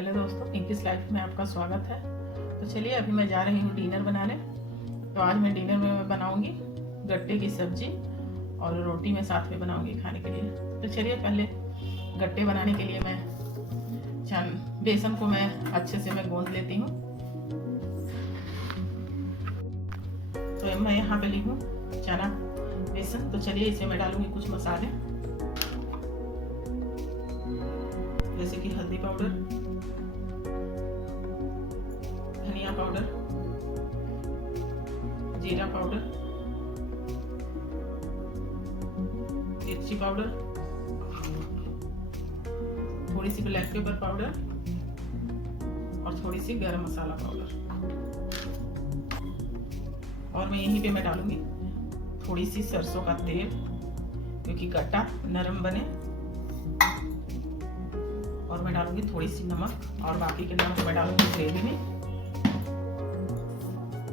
Hello दोस्तों, पिंकीज़ life में आपका स्वागत है। तो चलिए अभी मैं जा रही हूँ डिनर बनाने। तो आज मैं डिनर में बनाऊँगी गट्टे की सब्जी और रोटी में साथ में बनाऊँगी खाने के लिए। तो चलिए पहले गट्टे बनाने के लिए मैं बेसन को मैं अच्छे से मैं गूंद लेती हूँ। तो मैं यहाँ पे ली हूँ चना बेसन। तो चलिए इसमें मैं डालूँगी कुछ मसाले जैसे कि हल्दी पाउडर, धनिया पाउडर, जीरा पाउडर, मिर्ची पाउडर, थोड़ी सी ब्लैक पेपर पाउडर और थोड़ी सी गरम मसाला पाउडर। और मैं यहीं पे मैं डालूंगी थोड़ी सी सरसों का तेल क्योंकि गट्टा नरम बने। और मैं डालूंगी थोड़ी सी नमक और बाकी के नमक मैं डालूंगी ग्रेवी में।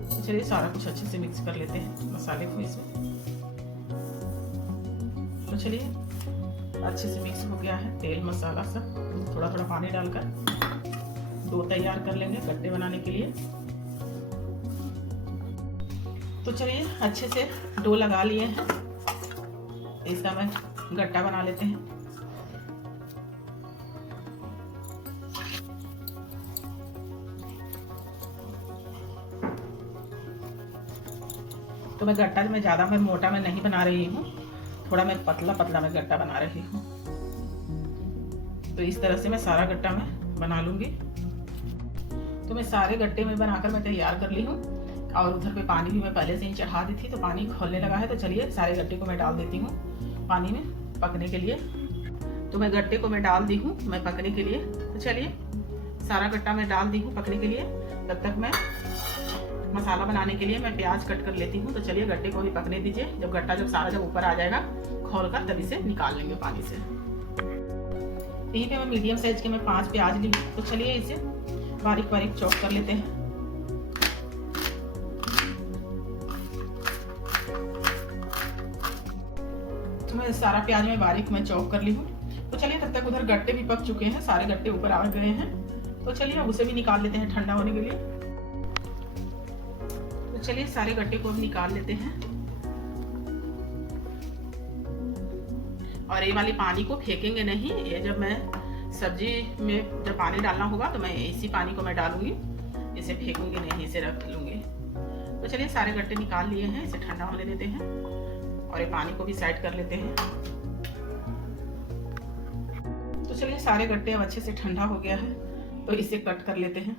तो चलिए सारा कुछ अच्छे से मिक्स कर लेते हैं मसाले को इसमें। तो चलिए अच्छे से मिक्स हो गया है तेल मसाला सब। थोड़ा थोड़ा पानी डालकर डो तैयार कर लेंगे गट्टे बनाने के लिए। तो चलिए अच्छे से डो लगा लिए हैं। इसका मैं गट्टा बना लेते हैं। तो मैं गट्टा में ज़्यादा मैं मोटा में नहीं बना रही हूँ, थोड़ा मैं पतला पतला मैं गट्टा बना रही हूँ। तो इस तरह से मैं सारा गट्टा मैं बना लूँगी। तो मैं सारे गट्टे में बनाकर मैं तैयार कर ली हूँ। और उधर पे पानी भी मैं पहले से ही चढ़ा दी थी, तो पानी खोलने लगा है। तो चलिए सारे गट्टे को मैं डाल देती हूँ पानी में पकने के लिए। तो मैं गट्टे को मैं डाल दी हूँ मैं पकने के लिए। तो चलिए सारा गट्टा मैं डाल दी हूँ पकने के लिए। तब तक मैं मसाला बनाने के लिए मैं प्याज कट कर लेती हूँ। तो चलिए गट्टे को भी पकने दीजिए। जब गट्टा जब ऊपर आ जाएगा खोल कर तभी से निकाल लेंगे पानी से। यहीं पे मैं मीडियम साइज के मैं 5 प्याज ली। तो चलिए इसे बारीक बारीक चॉप कर लेते हैं। तो मैं सारा प्याज में बारीक मैं चॉप कर ली हूँ। तो चलिए तब तक उधर गट्टे भी पक चुके हैं, सारे गट्टे ऊपर आ गए हैं। तो चलिए उसे भी निकाल लेते हैं ठंडा होने के लिए। तो चलिए सारे गट्टे को निकाल लेते हैं। और ये वाली पानी को फेंकेंगे नहीं। ये जब मैं सब्जी में जब पानी डालना होगा तो मैं इसी पानी को मैं डालूंगी, इसे फेंकूंगी नहीं, इसे रख लूंगी। तो चलिए सारे गट्टे निकाल लिए हैं, इसे ठंडा होने देते हैं और ये पानी को भी साइड कर लेते हैं। तो चलिए सारे गट्टे अब अच्छे से ठंडा हो गया है, तो इसे कट कर लेते हैं।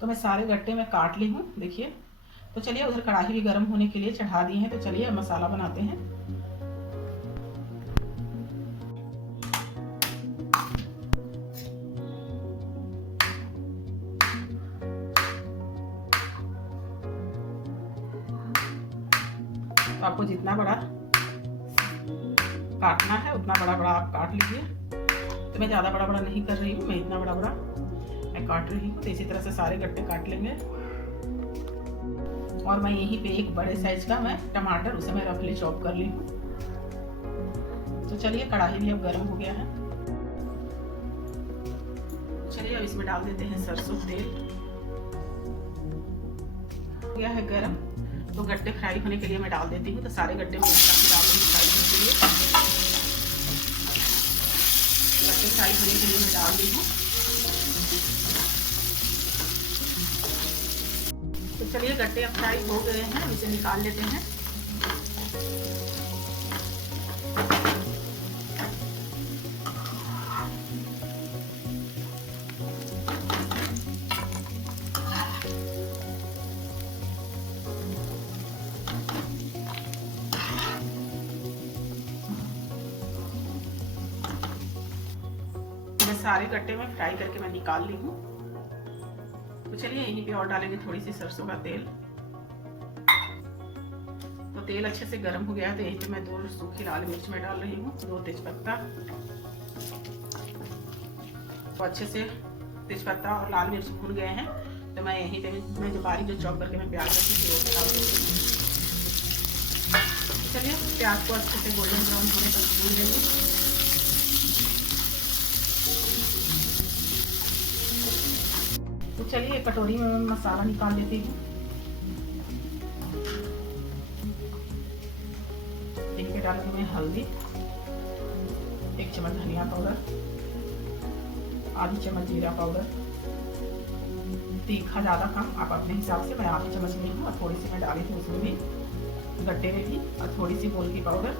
तो मैं सारे गट्टे में काट ली हूँ, देखिए। तो चलिए उधर कढ़ाई भी गर्म होने के लिए चढ़ा दी है। तो चलिए अब मसाला बनाते हैं। तो आपको जितना बड़ा काटना है उतना बड़ा बड़ा आप काट लीजिए। तो मैं ज़्यादा बड़ा नहीं कर रही हूँ, मैं इतना बड़ा मैं काट रही हूँ। तो इसी तरह से सारे गट्टे काट लेंगे। और मैं यहीं पे एक बड़े साइज का मैं टमाटर उसे मैं रफली चॉप कर ली हूँ। तो चलिए कढ़ाई भी अब गर्म हो गया है। चलिए अब इसमें डाल देते हैं सरसों तेल। हो गया है गर्म। तो गट्टे फ्राई होने के लिए मैं डाल देती हूँ। तो सारे गट्टे में डाल दूँगी फ्राई होने के लिए। गट्टे फ्राई होने के लिए मैं डाल दी हूँ। तो चलिए गट्टे अब फ्राई हो गए हैं, इसे निकाल लेते हैं। मैं सारे गट्टे में फ्राई करके मैं निकाल ली हूँ। तो चलिए यहीं पे और डालेंगे थोड़ी सी सरसों का तेल। तो तेल अच्छे से गर्म हो गया है। तो यहीं पे मैं 2 सूखी लाल मिर्च में डाल रही हूँ, 2 तेजपत्ता। तो अच्छे से तेजपत्ता और लाल मिर्च भून गए हैं। तो मैं यहीं पे मैं जो बारीक जो चॉप करके मैं प्याज रखी थी वो डाल दूँगी। चलिए प्याज को अच्छे से गोल्डन ब्राउन होने तक भून लेंगे। चलिए कटोरी में मैं मसाला निकाल लेती हूँ। यहीं पे डाल दूँ मैं हल्दी, 1 चम्मच धनिया पाउडर, आधी चम्मच जीरा पाउडर, तीखा ज़्यादा कम आप अपने हिसाब से, मैं आधी चम्मच ली हूँ। और थोड़ी सी मैं डाली थी उसमें भी गट्टे में भी, और थोड़ी सी गोल की पाउडर,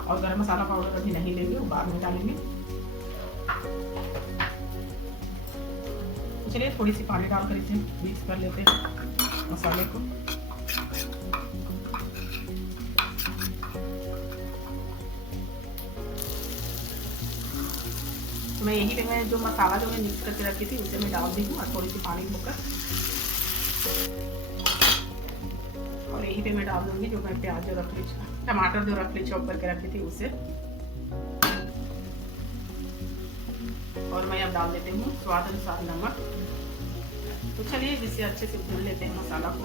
और गरम मसाला पाउडर अभी नहीं लेंगे, वो बाद में डालेंगे। चलिए थोड़ी सी पानी डालकर इसे मिक्स कर लेते हैं मसाले को। तो मैं यही पे मैं जो मसाला जो मैं मिक्स करके रखी थी उसे मैं डाल दी हूँ, और थोड़ी सी पानी होकर, और यही पे मैं डाल दूंगी जो मैं प्याज जो रख ली, टमाटर जो रख ली चॉप करके रखी थी उसे। और मैं अब डाल देती हूँ स्वाद अनुसार नमक। तो चलिए जिससे अच्छे से भून लेते हैं मसाला को।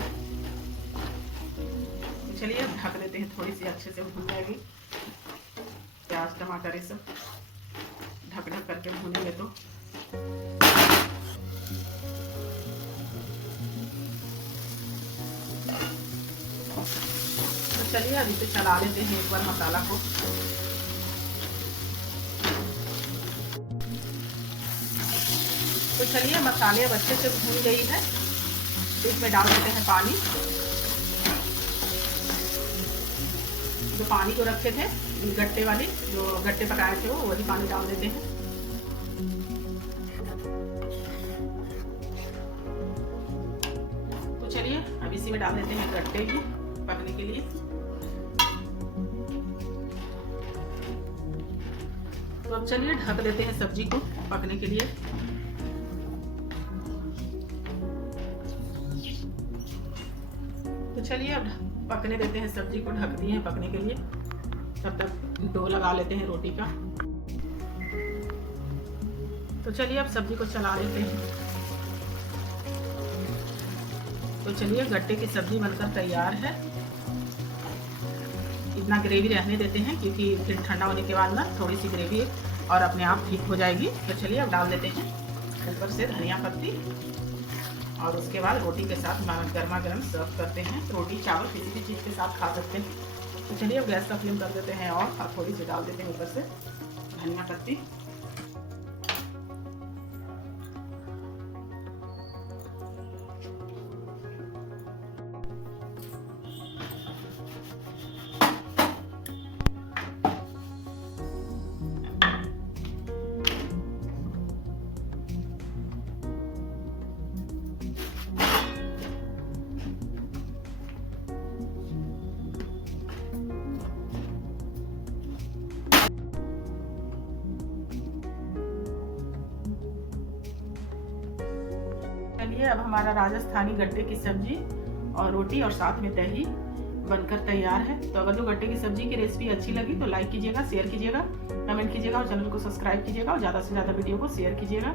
तो चलिए अब ढक देते हैं, थोड़ी सी अच्छे से भून जाएगी प्याज टमाटर ये सब, ढक ढक करके भूनेंगे तो। चलिए अभी तो चला लेते हैं एक बार मसाला को। तो चलिए मसाले अब अच्छे से भून गई है, तो इसमें डाल देते हैं पानी। जो पानी को रखे थे गट्टे वाली, जो गट्टे पकाए थे वो वही पानी डाल देते हैं। तो चलिए अब इसी में डाल देते हैं गट्टे भी पकने के लिए। तो अब चलिए ढक देते हैं सब्जी को पकने के लिए। तो चलिए अब पकने देते हैं सब्जी को, ढक दिए हैं पकने के लिए। तब तक डो लगा लेते हैं रोटी का। तो चलिए अब सब्जी को चला लेते हैं। तो चलिए गट्टे की सब्जी बनकर तैयार है। इतना ग्रेवी रहने देते हैं क्योंकि फिर ठंडा होने के बाद ना थोड़ी सी ग्रेवी और अपने आप ठीक हो जाएगी। तो चलिए अब डाल देते हैं ऊपर से धनिया पत्ती, और उसके बाद रोटी के साथ गर्मा गर्म सर्व करते हैं। रोटी चावल किसी भी चीज़ के साथ खा सकते हैं। तो चलिए अब गैस का फ्लेम कर देते हैं और थोड़ी सी डाल देते हैं ऊपर से धनिया पत्ती। चलिए अब हमारा राजस्थानी गट्टे की सब्जी और रोटी और साथ में दही बनकर तैयार है। तो अगर जो गट्टे की सब्जी की रेसिपी अच्छी लगी तो लाइक कीजिएगा, शेयर कीजिएगा, कमेंट कीजिएगा और चैनल को सब्सक्राइब कीजिएगा और ज़्यादा से ज़्यादा वीडियो को शेयर कीजिएगा।